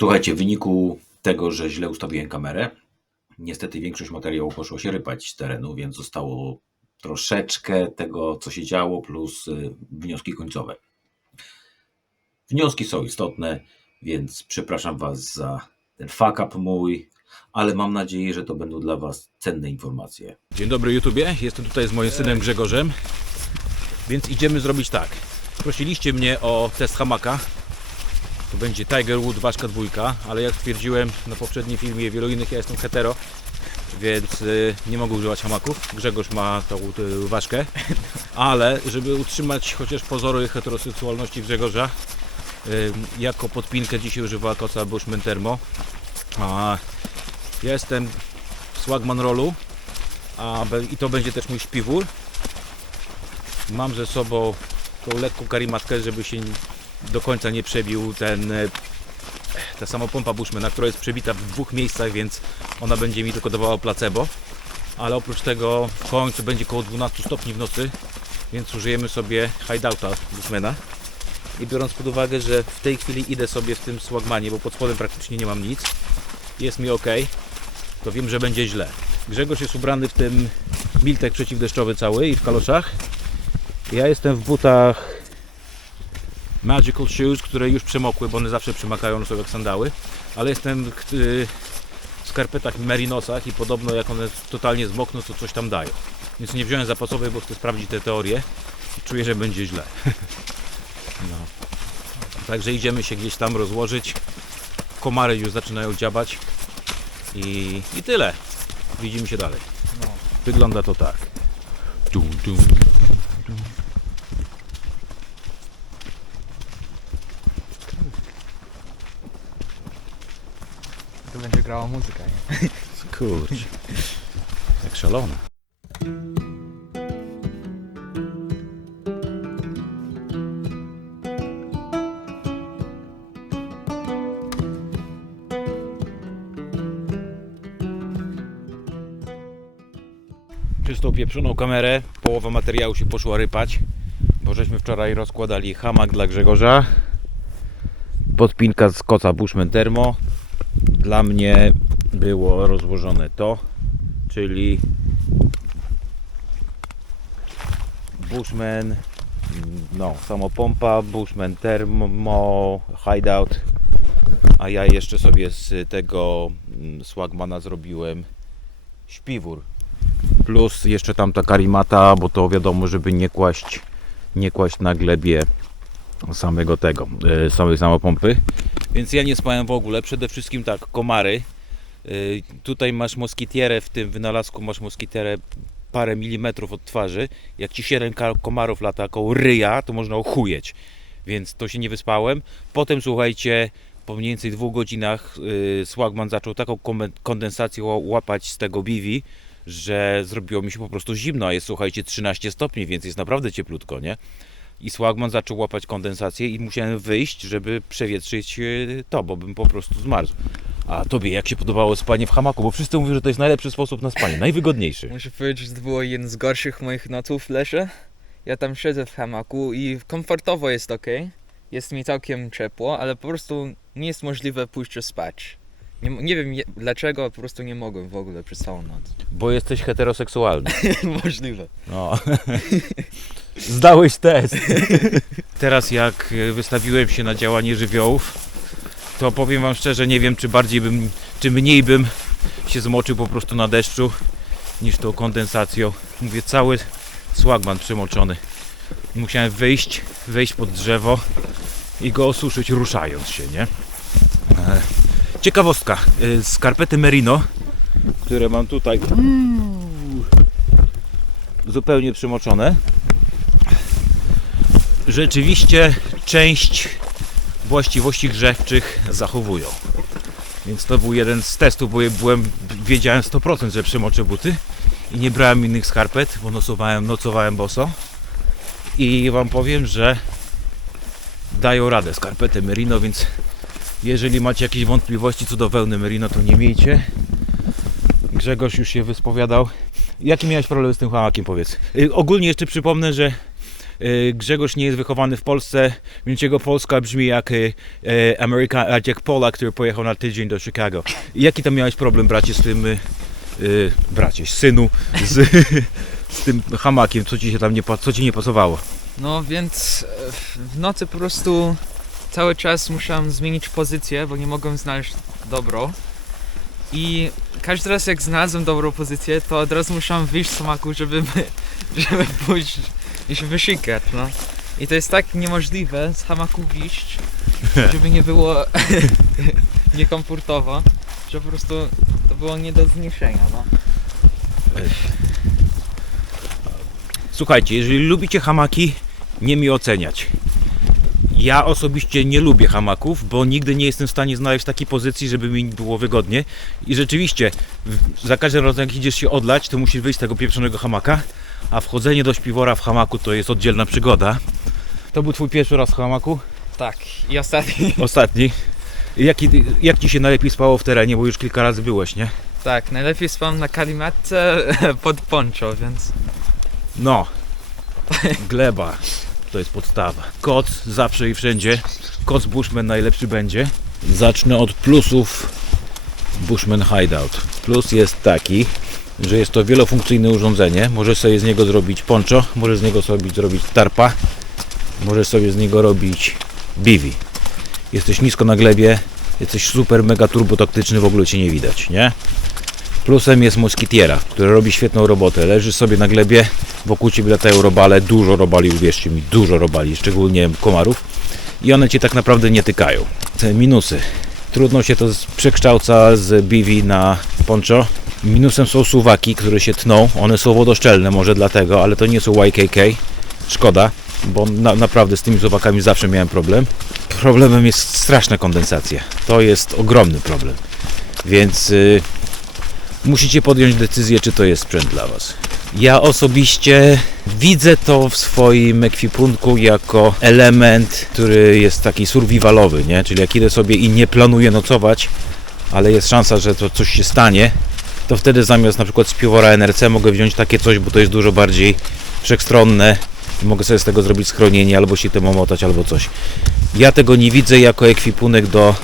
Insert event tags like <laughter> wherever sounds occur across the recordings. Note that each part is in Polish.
Słuchajcie, w wyniku tego, że źle ustawiłem kamerę, niestety większość materiału poszło się rypać z terenu, więc zostało troszeczkę tego, co się działo, plus y, wnioski końcowe. Wnioski są istotne, więc przepraszam Was za ten fuck up mój, ale mam nadzieję, że to będą dla Was cenne informacje. Dzień dobry YouTubie, jestem tutaj z moim synem Grzegorzem, więc idziemy zrobić tak. Prosiliście mnie o test hamaka. Będzie Tiger Wood ważka dwójka, ale jak stwierdziłem na poprzednim filmie wielu innych, ja jestem hetero, więc y, nie mogę używać hamaków. Grzegorz ma tą y, ważkę, <laughs> ale żeby utrzymać chociaż pozory heteroseksualności Grzegorza, jako podpinkę dzisiaj używa koca Bushman Thermo. A ja jestem w Swagman Rollu, a, I to będzie też mój śpiwór. Mam ze sobą tą lekką karimatkę, żeby się do końca nie przebił ten e, ta samopompa Bushmana, która jest przebita w dwóch miejscach, więc ona będzie mi tylko dawała placebo. Ale oprócz tego w końcu będzie około 12 stopni w nocy, więc użyjemy sobie hideouta Bushmana. I biorąc pod uwagę, że w tej chwili idę sobie w tym swagmanie, bo pod spodem praktycznie nie mam nic, jest mi ok, to wiem, że będzie źle. Grzegorz jest ubrany w tym miltek przeciwdeszczowy cały i w kaloszach. Ja jestem w butach Magical Shoes, które już przemokły, bo one zawsze przemakają, one są jak sandały. Ale jestem w y, w skarpetach merinosach i podobno jak one totalnie zmokną, to coś tam dają. Więc nie wziąłem zapasowej, bo chcę sprawdzić te teorie i czuję, że będzie źle. <laughs> No. Także idziemy się gdzieś tam rozłożyć. Komary już zaczynają dziabać. I, I tyle. Widzimy się dalej. Wygląda to tak. Dum, dum. To będzie grała muzyka, nie? Kurczę. Jak tą pieprzoną kamerę połowa materiału się poszła rypać, bo żeśmy wczoraj rozkładali hamak dla Grzegorza. Podpinka z koca Bushman Thermo. Dla mnie było rozłożone to, czyli Bushman, no, samopompa, Bushman Thermo, Hideout, a ja jeszcze sobie z tego mm, Swagmana zrobiłem śpiwór. Plus jeszcze tam ta karimata, bo to wiadomo, żeby nie kłaść, nie kłaść na glebie samego tego, e, samej samopompy. Więc ja nie spałem w ogóle. Przede wszystkim tak, komary. Y, Tutaj masz moskitierę, w tym wynalazku masz moskitierę parę milimetrów od twarzy. Jak ci siedem ka- komarów lata koło ryja, to można ochujeć. Więc to się nie wyspałem. Potem słuchajcie, po mniej więcej dwóch godzinach yy, Swagman zaczął taką kondensację ła- łapać z tego biwi, że zrobiło mi się po prostu zimno, a jest słuchajcie 13 stopni, więc jest naprawdę cieplutko, nie? I Swagman zaczął łapać kondensację i musiałem wyjść, żeby przewietrzyć yy, to, bo bym po prostu zmarzł. A tobie jak się podobało spanie w hamaku? Bo wszyscy mówią, że to jest najlepszy sposób na spanie, <laughs> najwygodniejszy. Muszę powiedzieć, że to było jeden z gorszych moich noców w lesie. Ja tam siedzę w hamaku i komfortowo jest ok. Jest mi całkiem ciepło, ale po prostu nie jest możliwe pójść spać. Nie, nie wiem je, dlaczego, po prostu nie mogłem w ogóle przez całą noc. Bo jesteś heteroseksualny. <laughs> Możliwe. No. <laughs> Zdałeś test. <laughs> Teraz jak e, wystawiłem się na działanie żywiołów, to powiem wam szczerze, nie wiem czy bardziej bym, czy mniej bym się zmoczył po prostu na deszczu niż tą kondensacją. Mówię, cały swagman przemoczony. Musiałem wyjść, wejść pod drzewo i go osuszyć ruszając się, nie? E, Ciekawostka, e, skarpety Merino, które mam tutaj zupełnie przymoczone. Rzeczywiście część właściwości grzewczych zachowują. Więc to był jeden z testów, bo byłem, wiedziałem 100%, że przemoczę buty i nie brałem innych skarpet, bo nocowałem, nocowałem boso. I Wam powiem, że dają radę skarpety Merino, więc jeżeli macie jakieś wątpliwości co do wełny Merino, to nie miejcie. Grzegorz już się wyspowiadał. Jaki miałeś problem z tym hamakiem, powiedz? Y, ogólnie jeszcze przypomnę, że Grzegorz nie jest wychowany w Polsce, więc jego Polska brzmi jak, e, e, Ameryka, jak Polak, który pojechał na tydzień do Chicago. Jaki tam miałeś problem, bracie, z tym, bracie, synu, z, <laughs> z tym hamakiem, co ci się tam nie, co ci nie pasowało? No więc e, w nocy po prostu cały czas musiałem zmienić pozycję, bo nie mogłem znaleźć dobro. I każdy raz jak znalazłem dobrą pozycję, to od razu musiałem wyjść z hamaku, żeby, <laughs> żeby pójść się wysikać, no. I to jest tak niemożliwe z hamaku wyjść, <laughs> żeby nie było <laughs> niekomfortowo, że po prostu to było nie do zniesienia, no. Słuchajcie, jeżeli lubicie hamaki, nie mi oceniać. Ja osobiście nie lubię hamaków, bo nigdy nie jestem w stanie znaleźć takiej pozycji, żeby mi było wygodnie. I rzeczywiście, za każdym razem jak idziesz się odlać, to musisz wyjść z tego pieprzonego hamaka, a wchodzenie do śpiwora w hamaku to jest oddzielna przygoda. To był twój pierwszy raz w hamaku? Tak, i ostatni. <laughs> Ostatni. Jaki, jak ci się najlepiej spało w terenie, bo już kilka razy byłeś, nie? Tak, najlepiej spam na kalimatce <laughs> pod poncho, więc No, gleba to jest podstawa. Koc zawsze i wszędzie. Koc Bushman najlepszy będzie. Zacznę od plusów Bushman Hideout. Plus jest taki, że jest to wielofunkcyjne urządzenie. Możesz sobie z niego zrobić poncho, możesz z niego sobie zrobić tarpa, możesz sobie z niego robić biwi. Jesteś nisko na glebie, jesteś super mega turbotaktyczny, w ogóle cię nie widać, nie? Plusem jest moskitiera, która robi świetną robotę. Leżysz sobie na glebie, wokół ciebie latają robale, dużo robali, uwierzcie mi, dużo robali, szczególnie komarów. I one cię tak naprawdę nie tykają. Te minusy. Trudno się to przekształca z BV na poncho. Minusem są suwaki, które się tną. One są wodoszczelne, może dlatego, ale to nie są YKK. Szkoda, bo na, naprawdę z tymi suwakami zawsze miałem problem. Problemem jest straszna kondensacja. To jest ogromny problem. Więc y, musicie podjąć decyzję, czy to jest sprzęt dla Was. Ja osobiście widzę to w swoim ekwipunku jako element, który jest taki survivalowy, nie? Czyli jak idę sobie i nie planuję nocować, ale jest szansa, że to coś się stanie, to wtedy zamiast na przykład z piwora NRC mogę wziąć takie coś, bo to jest dużo bardziej wszechstronne i mogę sobie z tego zrobić schronienie, albo się tym omotać, albo coś. Ja tego nie widzę jako ekwipunek do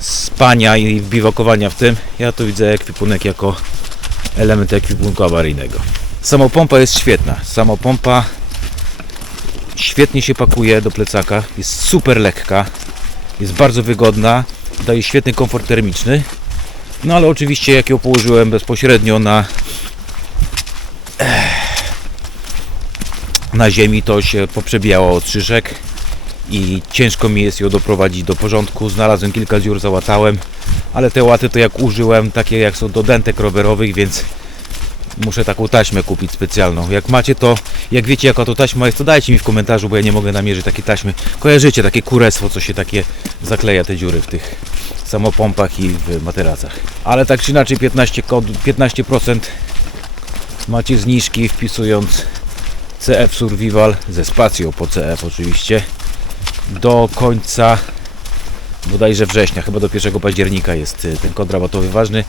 spania i biwakowania w tym, ja to widzę ekwipunek jako element ekwipunku awaryjnego. Samopompa jest świetna. Samopompa świetnie się pakuje do plecaka, jest super lekka, jest bardzo wygodna, daje świetny komfort termiczny. No ale oczywiście jak ją położyłem bezpośrednio na na ziemi, to się poprzebijało od szyszek i ciężko mi jest ją doprowadzić do porządku. Znalazłem kilka dziur, załatałem, ale te łaty to jak użyłem, takie jak są do dentek rowerowych, więc muszę taką taśmę kupić specjalną. Jak macie to, jak wiecie jaka to taśma jest, to dajcie mi w komentarzu, bo ja nie mogę namierzyć takiej taśmy. Kojarzycie takie kurestwo, co się takie zakleja te dziury w tych samopompach i w materacach. Ale tak czy inaczej 15, kod, 15% macie zniżki wpisując CF Survival ze spacją po CF oczywiście do końca bodajże września, chyba do 1 października jest y, ten kod rabatowy ważny.